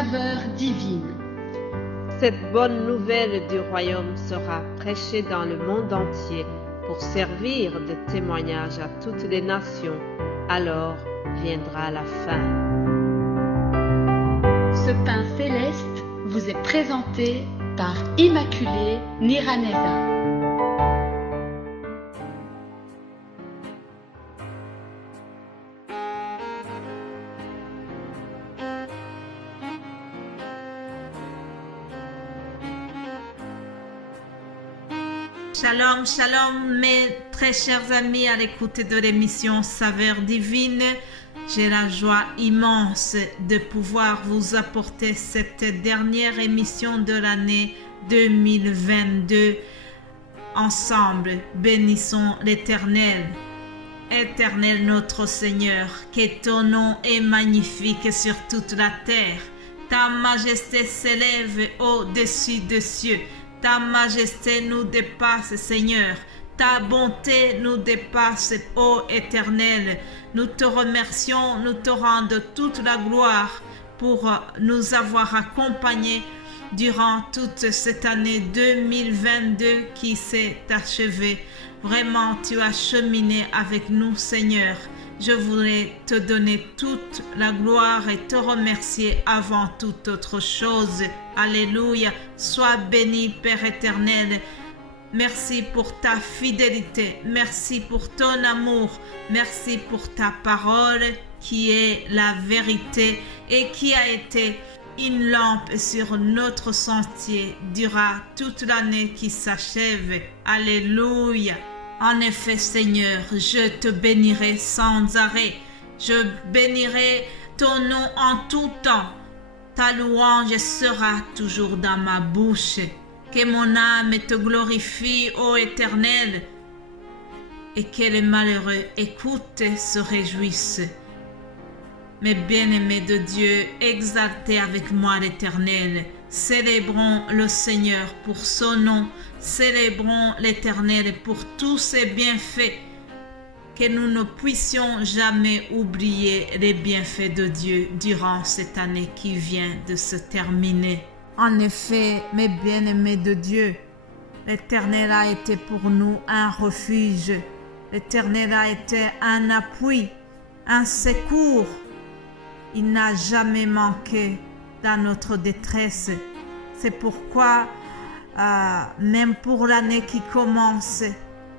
saveur divine. Cette bonne nouvelle du royaume sera prêchée dans le monde entier pour servir de témoignage à toutes les nations. Alors viendra la fin. Ce pain céleste vous est présenté par Immaculée Niraneza. Shalom, shalom, mes très chers amis à l'écoute de l'émission Saveur Divine. J'ai la joie immense de pouvoir vous apporter cette dernière émission de l'année 2022. Ensemble, bénissons l'Éternel. Éternel notre Seigneur, que ton nom est magnifique sur toute la terre. Ta majesté s'élève au-dessus des cieux. Ta majesté nous dépasse, Seigneur. Ta bonté nous dépasse, ô Éternel. Nous te remercions, nous te rendons toute la gloire pour nous avoir accompagnés durant toute cette année 2022 qui s'est achevée. Vraiment, tu as cheminé avec nous, Seigneur. Je voulais te donner toute la gloire et te remercier avant toute autre chose. Alléluia. Sois béni, Père éternel. Merci pour ta fidélité. Merci pour ton amour. Merci pour ta parole qui est la vérité et qui a été une lampe sur notre sentier durant toute l'année qui s'achève. Alléluia. En effet, Seigneur, je te bénirai sans arrêt. Je bénirai ton nom en tout temps. Ta louange sera toujours dans ma bouche. Que mon âme te glorifie, ô Éternel, et que les malheureux écoutent et se réjouissent. Mes bien-aimés de Dieu, exaltez avec moi l'Éternel. Célébrons le Seigneur pour son nom. Célébrons l'Éternel pour tous ses bienfaits. Que nous ne puissions jamais oublier les bienfaits de Dieu durant cette année qui vient de se terminer. En effet, mes bien-aimés de Dieu, l'Éternel a été pour nous un refuge. L'Éternel a été un appui, un secours. Il n'a jamais manqué dans notre détresse. C'est pourquoi, même pour l'année qui commence,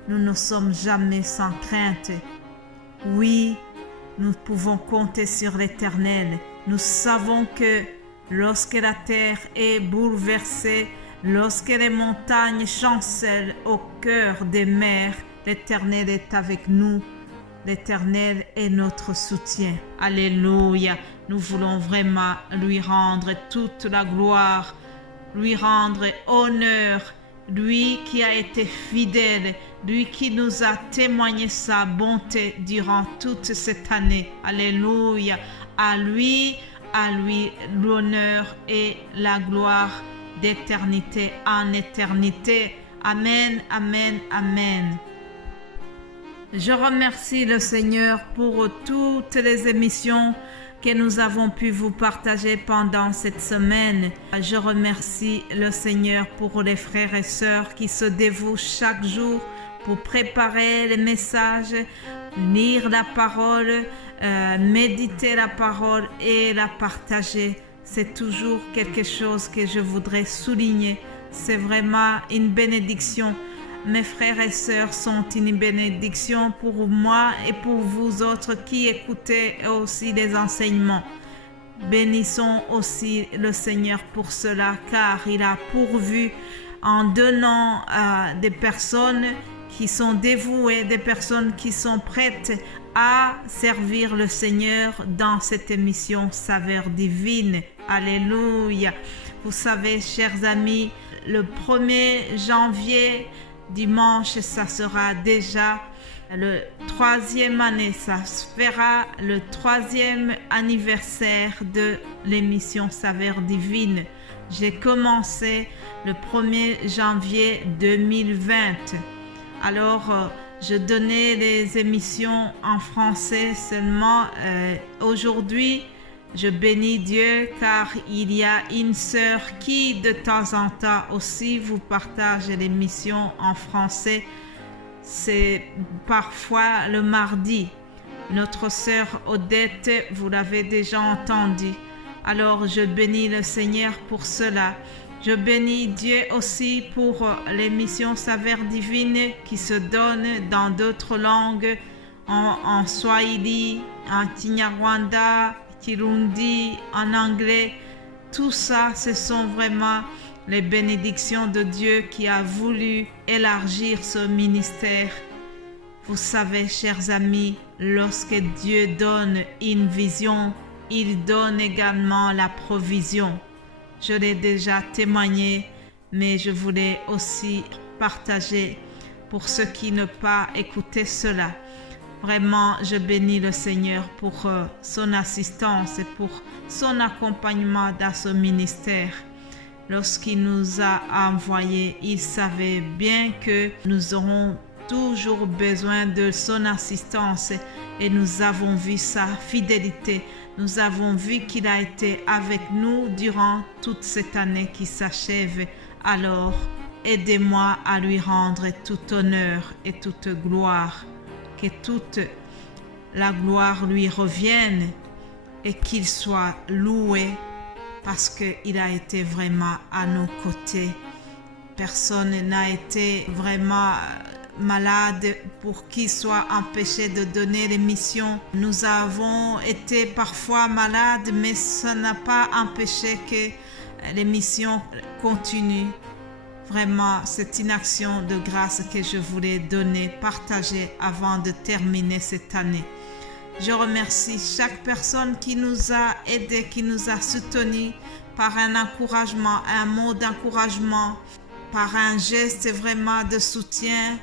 nous ne sommes jamais sans crainte. Oui, nous pouvons compter sur l'Éternel. Nous savons que lorsque la terre est bouleversée, lorsque les montagnes chancellent au cœur des mers, l'Éternel est avec nous. L'Éternel est notre soutien. Alléluia. Nous voulons vraiment lui rendre toute la gloire, lui rendre honneur, lui qui a été fidèle, lui qui nous a témoigné sa bonté durant toute cette année. Alléluia. À lui l'honneur et la gloire d'éternité en éternité. Amen, amen, amen. Je remercie le Seigneur pour toutes les émissions que nous avons pu vous partager pendant cette semaine. Je remercie le Seigneur pour les frères et sœurs qui se dévouent chaque jour pour préparer les messages, lire la parole, méditer la parole et la partager. C'est toujours quelque chose que je voudrais souligner. C'est vraiment une bénédiction. Mes frères et sœurs sont une bénédiction pour moi et pour vous autres qui écoutez aussi les enseignements. Bénissons aussi le Seigneur pour cela, car il a pourvu en donnant des personnes qui sont dévouées, des personnes qui sont prêtes à servir le Seigneur dans cette émission Saveur Divine. Alléluia. Vous savez, chers amis, le 1er janvier, dimanche, ça sera déjà le 3e année, ça fera le 3e anniversaire de l'émission Saveur Divine. J'ai commencé le 1er janvier 2020. Alors, je donnais les émissions en français seulement. Aujourd'hui, Je bénis Dieu car il y a une sœur qui de temps en temps aussi vous partage l'émission en français. C'est parfois le mardi. Notre sœur Odette, vous l'avez déjà entendu. Alors je bénis le Seigneur pour cela. Je bénis Dieu aussi pour l'émission Saveurs divines qui se donne dans d'autres langues, en Swahili, en Kinyarwanda, Kirundi, en anglais. Tout ça, ce sont vraiment les bénédictions de Dieu qui a voulu élargir ce ministère. Vous savez, chers amis, lorsque Dieu donne une vision, il donne également la provision. Je l'ai déjà témoigné, mais je voulais aussi partager pour ceux qui n'ont pas écouté cela. Vraiment, je bénis le Seigneur pour son assistance et pour son accompagnement dans ce ministère. Lorsqu'il nous a envoyés, il savait bien que nous aurons toujours besoin de son assistance et nous avons vu sa fidélité. Nous avons vu qu'il a été avec nous durant toute cette année qui s'achève. Alors, aidez-moi à lui rendre tout honneur et toute gloire. Que toute la gloire lui revienne et qu'il soit loué parce qu'il a été vraiment à nos côtés. Personne n'a été vraiment malade pour qu'il soit empêché de donner l'émission. Nous avons été parfois malades, mais ça n'a pas empêché que l'émission continue. Vraiment, c'est une action de grâce que je voulais donner, partager avant de terminer cette année. Je remercie chaque personne qui nous a aidés, qui nous a soutenus par un encouragement, un mot d'encouragement, par un geste vraiment de soutien.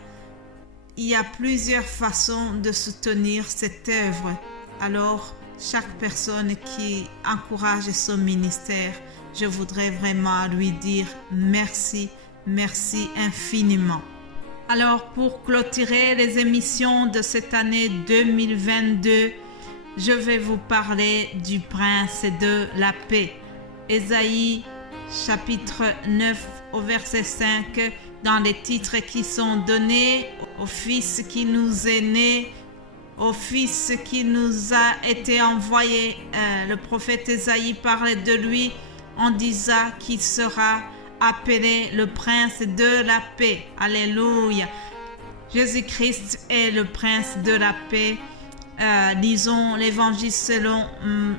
Il y a plusieurs façons de soutenir cette œuvre. Alors, chaque personne qui encourage son ministère, je voudrais vraiment lui dire merci. Merci infiniment. Alors, pour clôturer les émissions de cette année 2022, je vais vous parler du prince de la paix. Ésaïe, chapitre 9, au verset 5, dans les titres qui sont donnés au Fils qui nous est né, au Fils qui nous a été envoyé. Le prophète Ésaïe parle de lui en disant qu'il sera appelé le prince de la paix. Alléluia. Jésus-Christ est le prince de la paix. Lisons l'évangile selon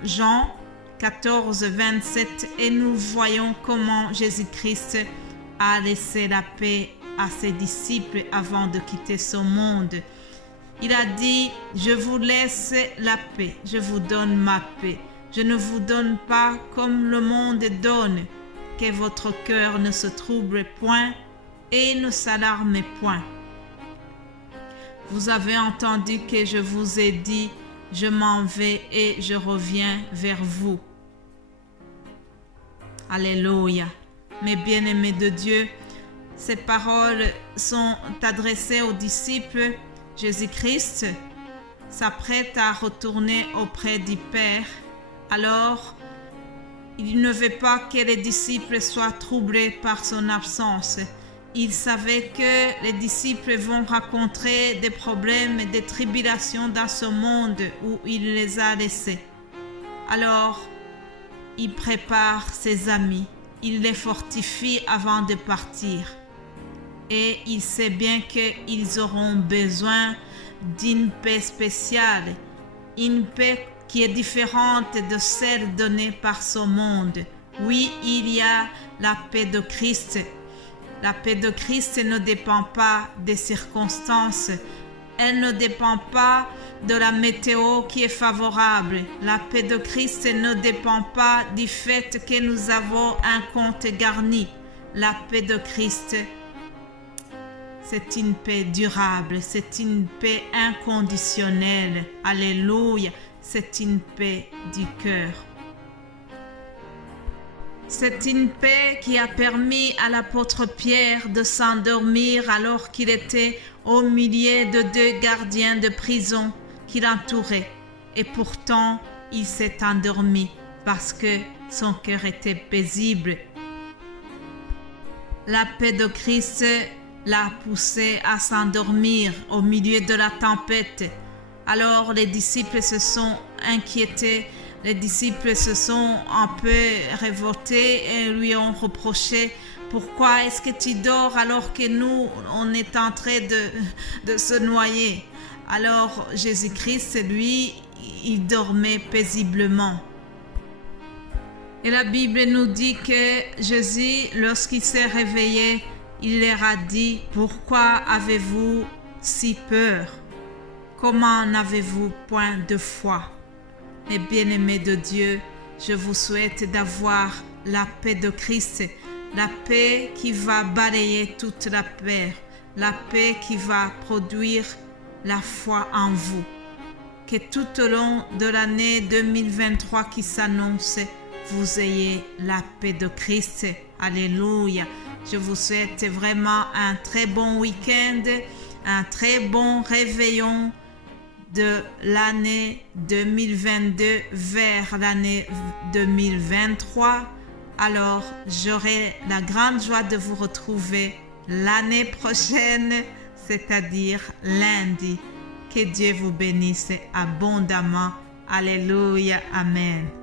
Jean 14, 27 et nous voyons comment Jésus-Christ a laissé la paix à ses disciples avant de quitter ce monde. Il a dit, je vous laisse la paix, je vous donne ma paix. Je ne vous donne pas comme le monde donne. Que votre cœur ne se trouble point et ne s'alarme point. Vous avez entendu que je vous ai dit, je m'en vais et je reviens vers vous. Alléluia. Mes bien-aimés de Dieu, ces paroles sont adressées aux disciples. Jésus-Christ s'apprête à retourner auprès du Père. Alors, il ne veut pas que les disciples soient troublés par son absence. Il savait que les disciples vont rencontrer des problèmes et des tribulations dans ce monde où il les a laissés. Alors, il prépare ses amis, il les fortifie avant de partir. Et il sait bien qu'ils auront besoin d'une paix spéciale, une paix qui est différente de celle donnée par ce monde. Oui, il y a la paix de Christ. La paix de Christ ne dépend pas des circonstances. Elle ne dépend pas de la météo qui est favorable. La paix de Christ ne dépend pas du fait que nous avons un compte garni. La paix de Christ, c'est une paix durable, c'est une paix inconditionnelle. Alléluia. C'est une paix du cœur. C'est une paix qui a permis à l'apôtre Pierre de s'endormir alors qu'il était au milieu de 2 gardiens de prison qui l'entouraient. Et pourtant, il s'est endormi. parce que son cœur était paisible. La paix de Christ l'a poussé à s'endormir au milieu de la tempête. Alors les disciples se sont inquiétés, les disciples se sont un peu révoltés et lui ont reproché: pourquoi est-ce que tu dors alors que nous, on est en train de se noyer? Alors Jésus-Christ, lui, il dormait paisiblement. Et la Bible nous dit que Jésus, lorsqu'il s'est réveillé, il leur a dit: pourquoi avez-vous si peur? Comment n'avez-vous point de foi? Mes bien-aimés de Dieu, je vous souhaite d'avoir la paix de Christ, la paix qui va balayer toute la peur, la paix qui va produire la foi en vous. Que tout au long de l'année 2023 qui s'annonce, vous ayez la paix de Christ. Alléluia. Je vous souhaite vraiment un très bon week-end, un très bon réveillon de l'année 2022 vers l'année 2023. Alors, j'aurai la grande joie de vous retrouver l'année prochaine, c'est-à-dire lundi. Que Dieu vous bénisse abondamment. Alléluia. Amen.